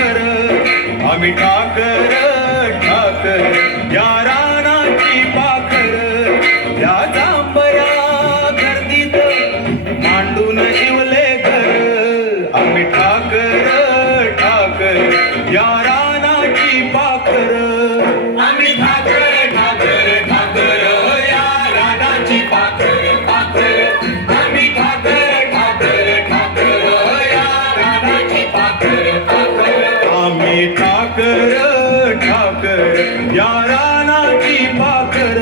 आम्ही ठाकर ठाकर या रानाची पाखर या जांभया गर्दीत मांडून शिवले घर आम्ही ठाकर ठाकर या रानाची पाखर आम्ही ठाकर ठाकर ठाकर या रानाची पाखर पाखर आम्ही ठाकर ठाकर ठाकर या रानाची पाखर पाखर आम्ही ठाकर ठाकर या रानाची पाखर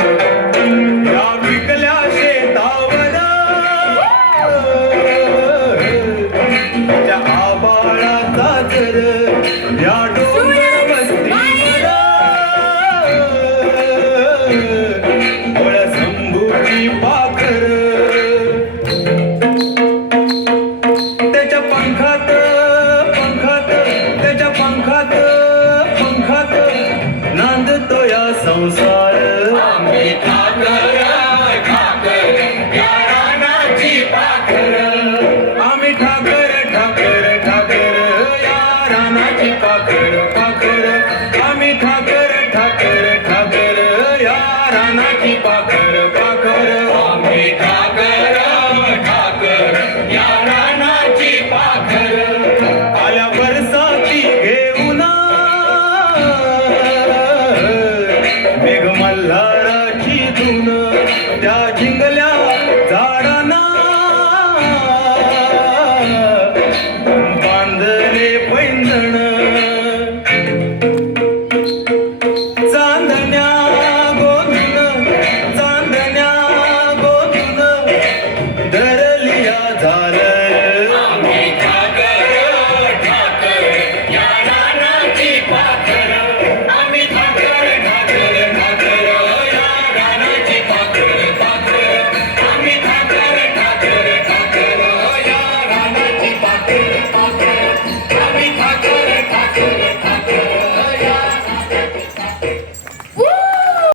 या विकल्या शेतावर त्या आबाळाचा जर या डोंगर वस्तीवर वळ शंभूची पाखर त्याच्या पंखात नांदतो या संसार आम्ही ठाकर ठाकर या रानाची पाखर आम्ही ठाकर ठाकर ठाकर या रानाची पाखर पाखर आम्ही ठाकर ठाकर ठाकर या रानाची पाखर पाखर आम्ही